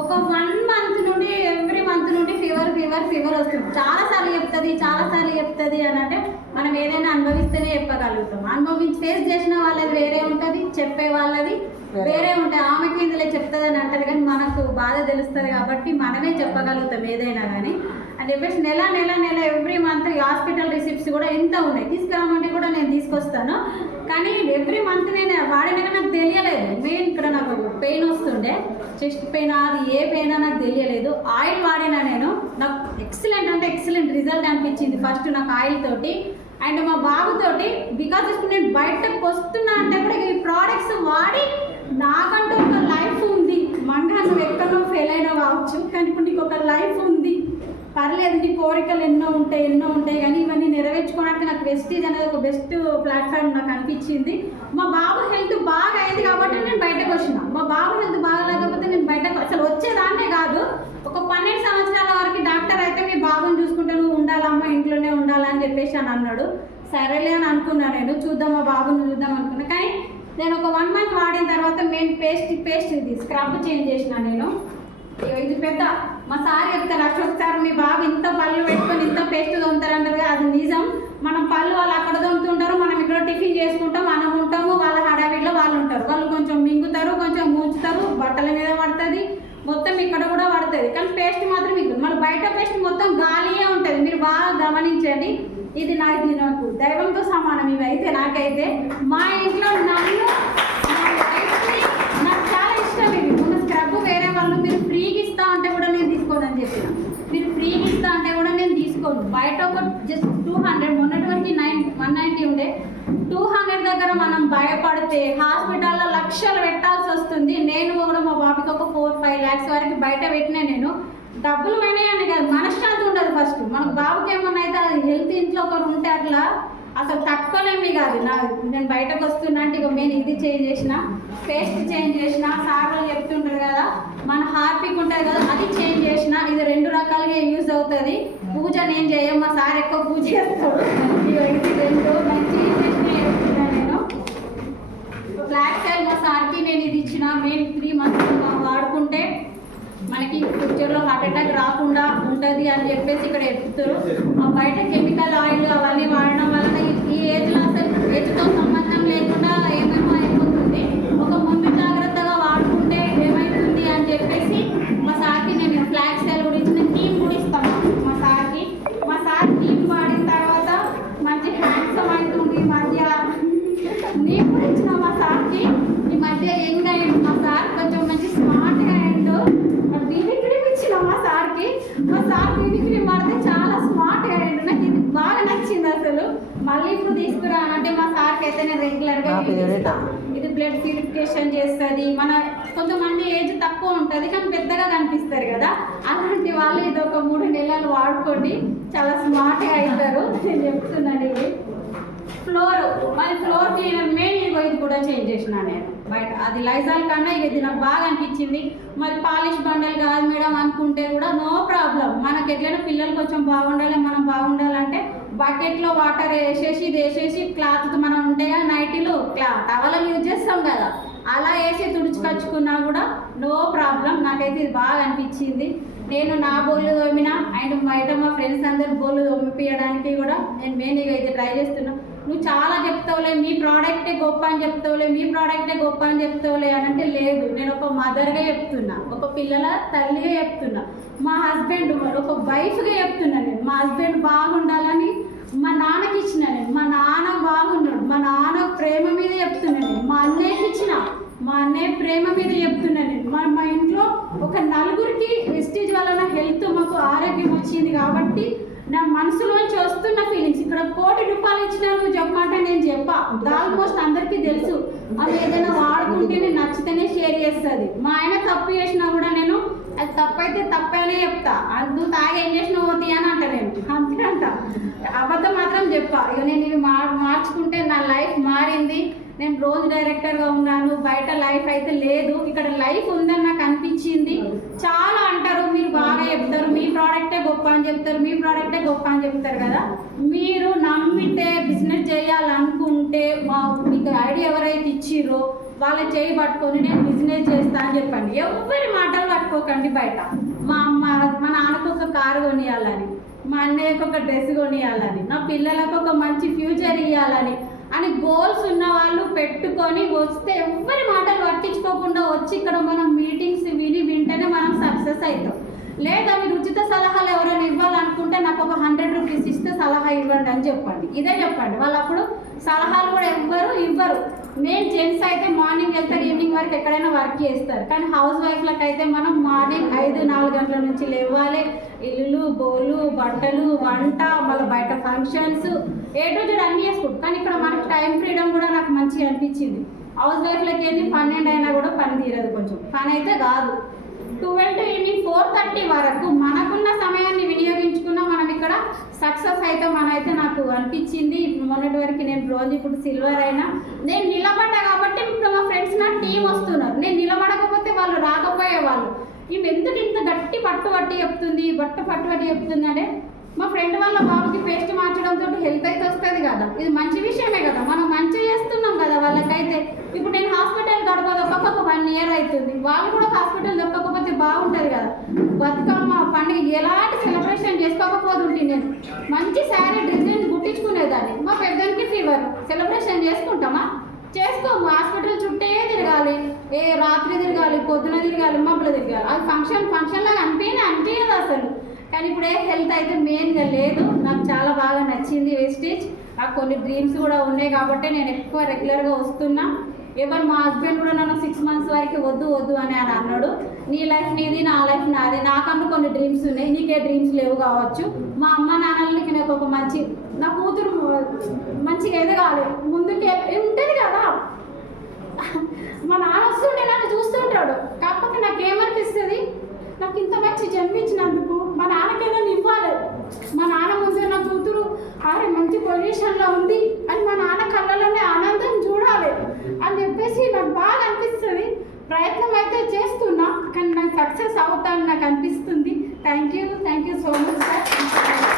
ఒక one month నుండి every month నుండి ఫీవర్ ఫీవర్ ఫీవర్ వస్తుంది. చాలా సార్లు చెప్తుంది చాలా సార్లు చెప్తుంది అని అంటే మనం ఏదైనా అనుభవిస్తేనే చెప్పగలుగుతాం. అనుభవించి ఫేస్ చేసిన వాళ్ళది వేరే ఉంటుంది చెప్పే వాళ్ళది వేరే. ఉంటాయి ఆమెకి ఇందులో చెప్తుంది అని అంటారు కానీ మనకు బాధ తెలుస్తుంది కాబట్టి మనమే చెప్పగలుగుతాం ఏదైనా కానీ. అని చెప్పేసి నెల నెల నెల ఎవ్రీ మంత్ హాస్పిటల్ రిసిప్ట్స్ కూడా ఎంత ఉన్నాయి? తీసుకురామంటే కూడా నేను తీసుకొస్తాను. కానీ ఎవ్రీ మంత్ నేను వాడినాక నాకు తెలియలేదు. మెయిన్ ఇక్కడ నాకు పెయిన్ వస్తుండే చెస్ట్ పెయిన్ అది ఏ పెయిన్ నాకు తెలియలేదు. ఆయిల్ వాడినా నేను. నాకు ఎక్సలెంట్ అంటే ఎక్సలెంట్ రిజల్ట్ అనిపించింది. ఫస్ట్ నాకు ఆయిల్ తోటి అండ్ మా బాబుతోటి బికాస్ ఇప్పుడు నేను బయటకు వస్తున్నా అంటే కూడా ఈ ప్రోడక్ట్స్ వాడి నాకంటూ ఒక లైఫ్ ఉంది. మంగా నువ్వు ఎక్కడో ఫెయిల్ అయినా కావచ్చు కానీ ఇప్పుడు నీకు ఒక లైఫ్ ఉంది. పర్లేదు నీ కోరికలు ఎన్నో ఉంటాయి ఎన్నో ఉంటాయి కానీ ఇవన్నీ నెరవేర్చుకోవడానికి నాకు వెస్టీజ్ అనేది ఒక బెస్ట్ ప్లాట్ఫామ్ నాకు అనిపించింది. మా బాబు హెల్త్ బాగా అయింది కాబట్టి నేను బయటకు వచ్చిన. మా బాబు హెల్త్ బాగా లేకపోతే నేను బయటకు అసలు వచ్చేదాన్నే కాదు. ఒక పన్నెండు సంవత్సరాల వరకు డాక్టర్ అయితే మీ బాబుని చూసుకుంటే నువ్వు ఉండాలమ్మా ఇంట్లోనే ఉండాలని చెప్పేసి అని అన్నాడు. సరేలే అని అనుకున్నా నేను. చూద్దాం మా బాబుని చూద్దాం అనుకున్నా. కానీ నేను ఒక వన్ మంత్ వాడిన తర్వాత మెయిన్ పేస్ట్ పేస్ట్ ఇది స్క్రబ్ చేంజ్ చేసిన నేను. ఇది పెద్ద మా సార్ చెప్తారు అశోక్ సార్ మీ బాబు ఇంత పళ్ళు పెట్టుకొని ఇంత పేస్ట్ దొంతారంటారు అది నిజం. మనం పళ్ళు వాళ్ళు అక్కడ తోముతుంటారు మనం ఇక్కడ టిఫిన్ చేసుకుంటాం మనం ఉంటాము వాళ్ళ హడావిడిలో వాళ్ళు ఉంటారు. వాళ్ళు కొంచెం మింగుతారు కొంచెం ముంచుతారు బట్టల మీద పడుతుంది. మొత్తం ఇక్కడ కూడా పడుతుంది. కానీ పేస్ట్ మాత్రం మీకు మన బయట పేస్ట్ మొత్తం గాలియే ఉంటుంది. మీరు బాగా గమనించండి. ఇది నా ఇది నాకు దైవంతో సమానం ఇవి అయితే నాకైతే. మా ఇంట్లో నన్ను నాకు చాలా ఇష్టం ఇది మొన్న స్క్రబ్ వేరే వాళ్ళు మీరు ఫ్రీగా ఇస్తా అంటే కూడా నేను తీసుకోనని చెప్పిన. మీరు ఫ్రీకి ఇస్తా అంటే కూడా నేను తీసుకోను. బయట ఒక జస్ట్ టూ హండ్రెడ్ మొన్నటి వరకు నైన్ వన్ నైంటీ ఉండే. టూ హండ్రెడ్ దగ్గర మనం భయపడితే హాస్పిటల్లో లక్షలు పెట్టాల్సి వస్తుంది. నేను కూడా మా బాబుకి ఒక ఫోర్ ఫైవ్ ల్యాక్స్ వరకు బయట పెట్టినా నేను. డబ్బులు పోయినాయని కాదు మనశ్శాంతి ఉండదు ఫస్ట్. మన బాబుకి ఏమన్నా అయితే అది హెల్త్ ఇంట్లో ఒకరు ఉంటే అట్లా అసలు తట్టుకోలేమి కాదు నా నేను బయటకు వస్తున్నా అంటే ఇక నేను ఇది చేంజ్ చేసిన పేస్ట్ చేంజ్ చేసిన సార్లు చెప్తుంటారు కదా మన హార్పిక్ ఉంటుంది కదా అది చేంజ్ చేసిన ఇది రెండు రకాలుగా పూజ నేను చేయం? మా సార్ ఎక్కువ పూజ చేస్తాడు ఇగో రెండు మంచి నేను. బ్లాక్ స్టైల్ మా సార్కి నేను ఇది ఇచ్చిన. మెయిన్ త్రీ మంత్స్ వాడుకుంటే మనకి ఫ్యూచర్లో హార్ట్ అటాక్ రాకుండా ఉంటుంది అని చెప్పేసి ఇక్కడ ఎత్తుతారు ఆ బయట కెమికల్ ఆయిల్ అవన్నీ వాడడం వలన ఈ- ఈ ఏజ్లో అసలు ఏజ్తో సంబంధం లేకుండా ఏమేమో అయిపోతుంది ఒక ముందు జాగ్రత్తగా వాడుకుంటే ఏమైతుంది అని చెప్పేసి మా సార్కి నేను ఫ్లాగ్ స్టైల్ గురించి నేను టీమ్ కూడా ఇస్తాను మా సార్కి మా సార్ టీమ్ వాడిన తర్వాత మంచి హ్యాండ్సమ్ అవుతుంది ఈ మధ్య నేను కూడా ఇచ్చిన మా సార్కి ఈ మధ్య యంగ్ అయ్యిండు మా సార్ కొంచెం మంచి స్మార్ట్గా అయ్యిండు బీబీ క్రీమ్ ఇచ్చిన మా సార్కి మా సార్ బీబీ క్రీమ్ వాడితే చాలా స్మార్ట్గా అయ్యిండు నాకు ఇది బాగా నచ్చింది అసలు మళ్ళీ ఇప్పుడు తీసుకురానంటే మా సార్కి అయితే నేను రెగ్యులర్గా. ఇది బ్లడ్ ప్యూరిఫికేషన్ చేస్తుంది. మన కొంతమంది ఏజ్ తక్కువ ఉంటుంది కానీ పెద్దగా కనిపిస్తారు కదా. అలాంటి వాళ్ళు ఇది ఒక మూడు నెలలు వాడుకోండి చాలా స్మార్ట్గా అవుతారు నేను చెప్తున్నాను ఇది. ఫ్లోర్ మరి ఫ్లోర్ క్లీనర్ మెయిన్ ఇదిగో ఇది కూడా చేంజ్ చేసిన నేను. బయట అది లైజాల్ కన్నా ఇది నాకు బాగా అనిపించింది. మరి పాలిష్ బండల్ కాదు మేడం అనుకుంటే కూడా నో ప్రాబ్లం మనకి ఎట్లైనా పిల్లలు కొంచెం బాగుండాలి మనం బాగుండాలంటే బకెట్లో వాటర్ వేసేసి ఇది వేసేసి క్లాత్ మనం ఉంటాయా? నైటీలు క్లాత్. టవల్ యూజ్ చేస్తాం కదా. అలా వేసి తుడుచుకొచ్చుకున్నా కూడా నో ప్రాబ్లం. నాకైతే ఇది బాగా అనిపించింది. నేను నా బోళ్ళు తోమిన అండ్ బయట మా ఫ్రెండ్స్ అందరు బోళ్ళు తోమిపించడానికి కూడా నేను మెయిన్గా అయితే ట్రై చేస్తున్నా. నువ్వు చాలా చెప్తావులే మీ ప్రోడక్టే గొప్ప అని చెప్తావులే మీ ప్రోడక్టే గొప్ప అని చెప్తావులే అని అంటే లేదు. నేను ఒక మదర్గా చెప్తున్నా ఒక పిల్లల తల్లిగా చెప్తున్నా మా హస్బెండ్ ఒక వైఫ్గా చెప్తున్నా నేను. మా హస్బెండ్ బాగుండాలని మా నాన్నకి ఇచ్చిన నేను మా నాన్న బాగున్నాడు. మా నాన్న ప్రేమ మీద చెప్తున్నా నేను మా అన్నయ్యకి ఇచ్చిన. మా అన్నయ్య ప్రేమ మీద చెప్తున్నా నేను మా మా ఇంట్లో ఒక నలుగురికి వెస్టేజ్ వలన హెల్త్ మాకు ఆరోగ్యం వచ్చింది కాబట్టి నా మనసులోంచి వస్తున్న ఫీలింగ్స్ ఇక్కడ కోటి రూపాయలు ఇచ్చినా నువ్వు చెప్పమంటే నేను చెప్పా. ఆల్మోస్ట్ అందరికీ తెలుసు. అది ఏదైనా వాడుకుంటే నేను నచ్చితేనే షేర్ చేస్తుంది. మా ఆయన తప్పు చేసినా కూడా నేను అది తప్పైతే తప్పనే చెప్తా. అందు తాగేం చేసినా పోతీ అని అంట నేను అంతే. అబద్ధం మాత్రం చెప్పా. ఇక నేను ఇవి మా మార్చుకుంటే నా లైఫ్ మారింది. నేను రోజు డైరెక్టర్గా ఉన్నాను. బయట లైఫ్ అయితే లేదు. ఇక్కడ లైఫ్ ఉందని నాకు అనిపించింది. చాలా అంటారు. మీరు బాగా చెప్తారు. మీ ప్రోడక్టే గొప్ప అని చెప్తారు. మీ ప్రోడక్టే గొప్ప అని చెప్తారు కదా. మీరు నమ్మితే బిజినెస్ చేయాలనుకుంటే మా మీకు ఐడియా ఎవరైతే ఇచ్చిర్రో వాళ్ళ చేయి పట్టుకొని నేను బిజినెస్ చేస్తా అని చెప్పండి. ఎవరి మాటలు పట్టుకోకండి బయట. మా అమ్మ మా నాన్న కొనియాలని. మా అన్నయ్యకు ఒక డ్రెస్ కొనియాలని. నా పిల్లలకు ఒక మంచి ఫ్యూచర్ ఇవ్వాలని అని గోల్స్ ఉన్న వాళ్ళు పెట్టుకొని వస్తే ఎవరి మాటలు పట్టించుకోకుండా వచ్చి ఇక్కడ మనం మీటింగ్స్ విని వింటేనే మనం సక్సెస్ అవుతాం. లేదా మీరు ఉచిత సలహాలు ఎవరైనా ఇవ్వాలనుకుంటే నాకు ఒక హండ్రెడ్ రూపీస్ ఇస్తే సలహా ఇవ్వండి అని చెప్పండి. ఇదే చెప్పండి. వాళ్ళు అప్పుడు సలహాలు కూడా ఇవ్వరు ఇవ్వరు. నేను జెంట్స్ అయితే మార్నింగ్ వెళ్తారు ఈవినింగ్ వరకు ఎక్కడైనా వర్క్ చేస్తారు. కానీ హౌస్ వైఫ్లకు అయితే మనం మార్నింగ్ ఐదు నాలుగు గంటల నుంచి లేవాలి. ఇల్లులు బోలు బట్టలు వంట మళ్ళీ బయట ఫంక్షన్స్ ఏ టు జెడ్ అన్నీ చేసుకుంటాం కానీ ఇక్కడ మనకు టైం ఫ్రీడమ్ కూడా నాకు మంచిగా అనిపించింది. హౌస్ వైఫ్లకి ఏంటి పన్నెండు అయినా కూడా పని తీరదు కొంచెం. పని అయితే కాదు. Twelve to evening four thirty వరకు మనకున్న సమయాన్ని వినియోగించుకున్న మనం ఇక్కడ సక్సెస్ అయితే మనైతే నాకు అనిపించింది. మొన్నటి వరకు నేను రోజు ఇప్పుడు సిల్వర్ అయినా నేను నిలబడ్డా కాబట్టి ఇప్పుడు మా ఫ్రెండ్స్ నా టీం వస్తున్నారు. నేను నిలబడకపోతే వాళ్ళు రాకపోయే వాళ్ళు ఇవి ఎందుకు ఇంత గట్టి పట్టు పట్టి చెప్తుంది బట్టు పట్టు పట్టి చెప్తుంది అంటే మా ఫ్రెండ్ వాళ్ళ బాబుకి పేస్ట్ మార్చడంతో హెల్త్ అయితే వస్తుంది కదా. ఇది మంచి విషయమే కదా. మనం మంచిగా చేస్తున్నాం కదా వాళ్ళకైతే. ఇప్పుడు నేను హాస్పిటల్ గడపదొక్క ఒక వన్ ఇయర్ అవుతుంది. వాళ్ళు కూడా హాస్పిటల్ దొక్కకపోతే బాగుంటుంది కదా. బతుకమ్మ పండుగ ఎలాంటి సెలబ్రేషన్ చేసుకోకపోతుంటే నేను మంచి శారీ డిజైన్ కుట్టించుకునేదాన్ని. మా పెద్దానికి ఫీవర్ సెలబ్రేషన్ చేసుకుంటామా? చేసుకోము. హాస్పిటల్ చుట్టే తిరగాలి. ఏ రాత్రి తిరగాలి పొద్దున తిరగాలి మబ్బులు తిరగాలి. అది ఫంక్షన్ ఫంక్షన్ లాగా అనిపించని అనిపించదు అసలు. కానీ ఇప్పుడు ఏ హెల్త్ అయితే మెయిన్గా లేదు. నాకు చాలా బాగా నచ్చింది వేస్టేజ్ నాకు కొన్ని డ్రీమ్స్ కూడా ఉన్నాయి కాబట్టి నేను ఎక్కువ రెగ్యులర్గా వస్తున్నా. ఈవెన్ మా హస్బెండ్ కూడా నన్ను సిక్స్ మంత్స్ వరకు వద్దు వద్దు అని అని అన్నాడు. నీ లైఫ్ నీది నా లైఫ్ నాది. నాకన్నా కొన్ని డ్రీమ్స్ ఉన్నాయి నీకే డ్రీమ్స్ లేవు కావచ్చు. మా అమ్మ నాన్నలకి నాకు ఒక మంచి నా కూతురు మంచిగా ఎదగాలి. ముందుకే ఉంటుంది కదా. మా నాన్న వస్తుంటే నన్ను చూస్తుంటాడు కాకపోతే నాకు ఏమనిపిస్తుంది నాకు ఇంత మంచి జన్మించినందుకు మా నాన్నకేదో ఇవ్వాలి. మా నాన్న ముందు నా కూతురు అరే మంచి పొజిషన్లో ఉంది అని మా నాన్న కళ్ళలోనే ఆనందం చూడాలి అని చెప్పేసి నాకు బాగా అనిపిస్తుంది ప్రయత్నం అయితే చేస్తున్నా కానీ నాకు సక్సెస్ అవుతాను నాకు అనిపిస్తుంది. Thank you thank you so much sir